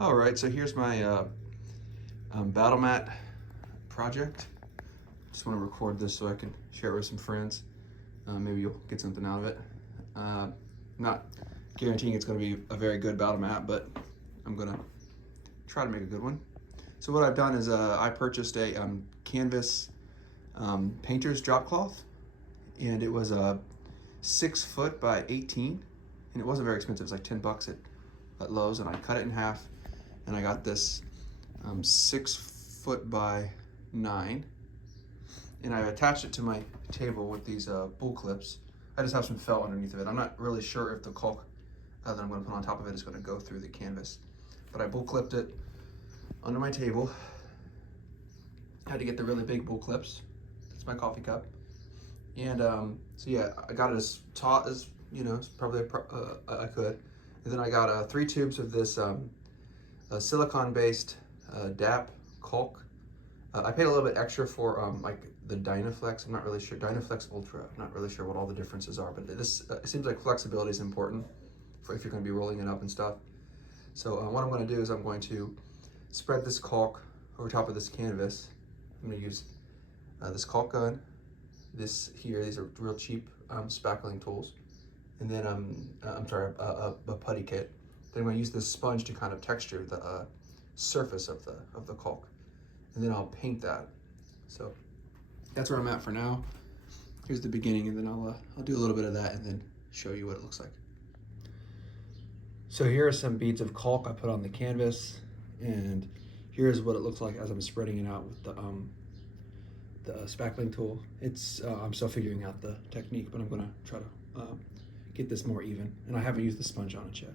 All right, so here's my Battlemat project. Just want to record this so I can share it with some friends. Maybe you'll get something out of it. Not guaranteeing it's going to be a very good Battlemat, but I'm going to try to make a good one. So what I've done is I purchased a canvas painter's drop cloth, and it was a 6 foot by 18, and it wasn't very expensive. It was like 10 bucks at Lowe's, and I cut it in half, and I got this 6 foot by 9, and I attached it to my table with these bull clips. I just have some felt underneath of it. I'm not really sure if the caulk that I'm going to put on top of it is going to go through the canvas, but I bull clipped it under my table. I had to get the really big bull clips. That's my coffee cup. And so yeah, I got it as taut as, you know, probably I could. And then I got 3 tubes of this silicone-based DAP caulk. I paid a little bit extra for like the Dynaflex. I'm not really sure. Dynaflex Ultra. I'm not really sure what all the differences are, but this it seems like flexibility is important for if you're going to be rolling it up and stuff. So what I'm going to do is I'm going to spread this caulk over top of this canvas. I'm going to use this caulk gun. This here, these are real cheap spackling tools. And then I'm sorry, a putty kit. Then I'm going to use this sponge to kind of texture the surface of the caulk, and then I'll paint that. So that's where I'm at for now. Here's the beginning, and then I'll do a little bit of that and then show you what it looks like. So here are some beads of caulk I put on the canvas, and here's what it looks like as I'm spreading it out with the spackling tool. It's I'm still figuring out the technique, but I'm gonna try to get this more even, and I haven't used the sponge on it yet.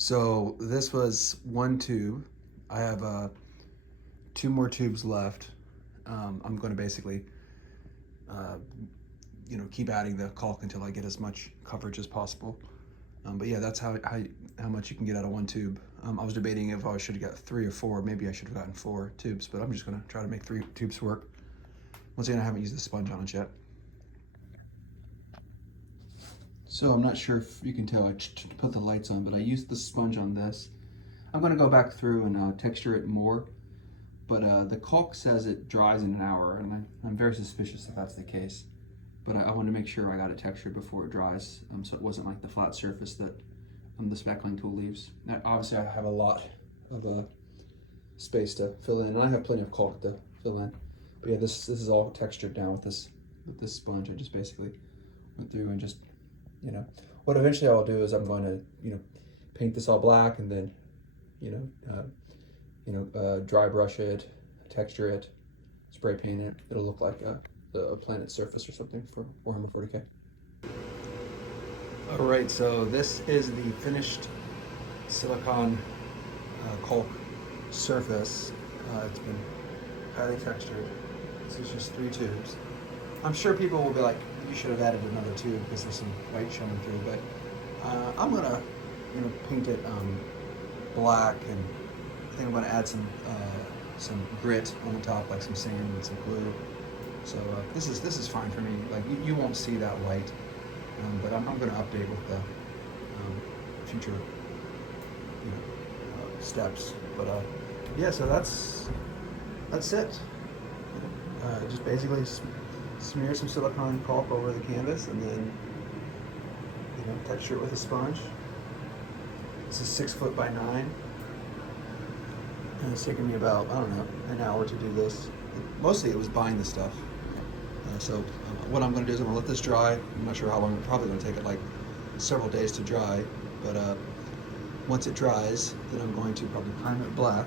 So this was 1 tube. I have 2 more tubes left. I'm going to basically you know, keep adding the caulk until I get as much coverage as possible. But yeah, that's how much you can get out of 1 tube. I was debating if I should have got 3 or 4. Maybe I should have gotten 4 tubes, but I'm just gonna try to make 3 tubes work. Once again, I haven't used the sponge on it yet. So I'm not sure if you can tell, I put the lights on, but I used the sponge on this. I'm gonna go back through and texture it more, but the caulk says it dries in an hour, and I'm very suspicious if that's the case. But I wanted to make sure I got it textured before it dries, so it wasn't like the flat surface that the spackling tool leaves. Now, obviously, I have a lot of space to fill in, and I have plenty of caulk to fill in. But yeah, this is all textured down with this sponge. I just basically went through and just, you know, what eventually I'll do is I'm going to, you know, paint this all black, and then, you know, dry brush it, texture it, spray paint it. It'll look like a planet surface or something for Warhammer 40K. All right, so this is the finished silicone caulk surface. It's been highly textured. This is just 3 tubes. I'm sure people will be like, you should have added another tube because there's some white showing through, but I'm gonna, you know, paint it black, and I think I'm gonna add some grit on the top, like some sand and some glue. So this is fine for me. Like you won't see that white, but I'm going to update with the future, you know, steps. But yeah, so that's it. Just basically smear some silicone caulk over the canvas, and then, you know, texture it with a sponge. This is 6 foot by 9, and it's taken me about, I don't know, an hour to do this. Mostly it was buying the stuff. So what I'm going to do is I'm going to let this dry. I'm not sure how long. It's probably going to take it like several days to dry. But once it dries, then I'm going to probably prime it black.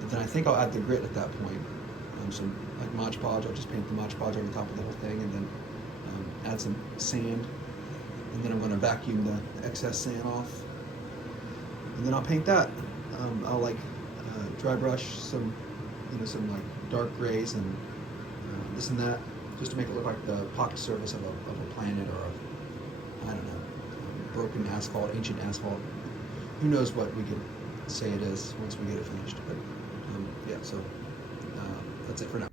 And then I think I'll add the grit at that point. Some like Mod Podge. I'll just paint the Mod Podge over the top of the whole thing, and then add some sand. And then I'm going to vacuum the excess sand off. And then I'll paint that. I'll like dry brush some, you know, some like dark grays and this and that, just to make it look like the pocket surface of a planet, or I don't know, broken asphalt, ancient asphalt. Who knows what we could say it is once we get it finished. But yeah, so that's it for now.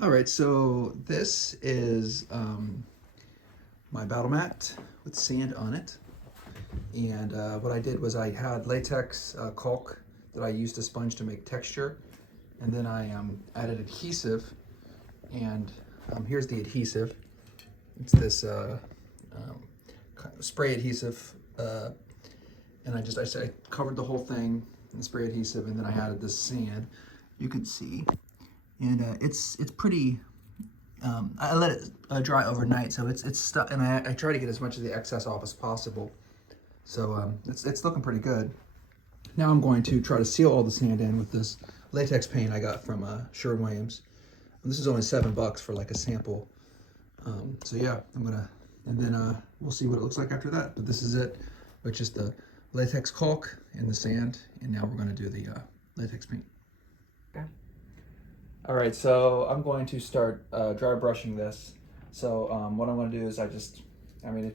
All right, so this is my Battlemat with sand on it. And what I did was I had latex caulk that I used a sponge to make texture, and then I added adhesive. And here's the adhesive. It's this spray adhesive, and I covered the whole thing in spray adhesive, and then I added this sand. You can see, and it's pretty. I let it dry overnight, so it's stuck, and I try to get as much of the excess off as possible. So it's looking pretty good. Now I'm going to try to seal all the sand in with this latex paint I got from Sherwin-Williams. And this is only $7 for like a sample. So yeah, and then we'll see what it looks like after that. But this is it, which is the latex caulk and the sand, and now we're gonna do the latex paint. Okay. All right, so I'm going to start dry brushing this. So what I'm gonna do is it's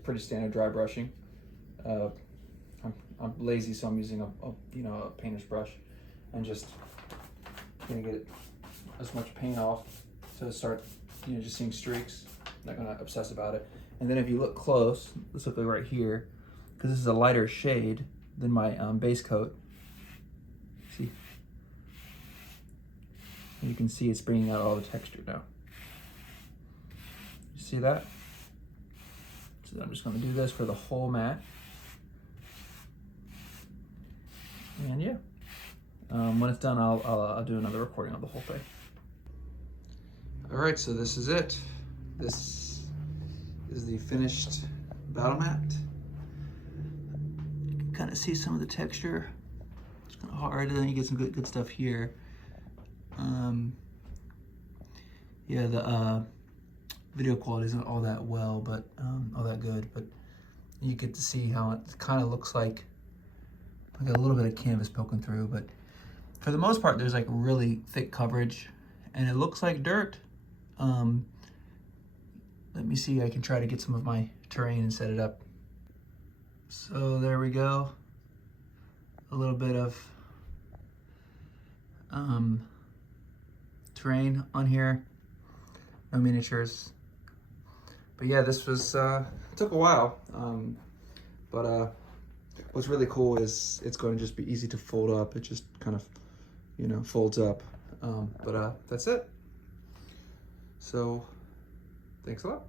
pretty standard dry brushing. I'm lazy, so I'm using a painter's brush, and just gonna get as much paint off to start just seeing streaks. I'm not gonna obsess about it. And then if you look close, let's look right here, because this is a lighter shade than my base coat. See? And you can see it's bringing out all the texture now. You see that? So I'm just gonna do this for the whole mat. And yeah, when it's done, I'll do another recording of the whole thing. All right, so this is it. This is the finished battle mat. You can kind of see some of the texture. It's kind of hard, and then you get some good stuff here. Yeah, the video quality isn't all that well, but all that good. But you get to see how it kind of looks like a little bit of canvas poking through. But for the most part, there's like really thick coverage, and it looks like dirt. Let me see, I can try to get some of my terrain and set it up. So there we go. A little bit of terrain on here. No miniatures. But yeah, this was, took a while. But what's really cool is it's going to just be easy to fold up. It just kind of, folds up. But that's it. So, thanks a lot.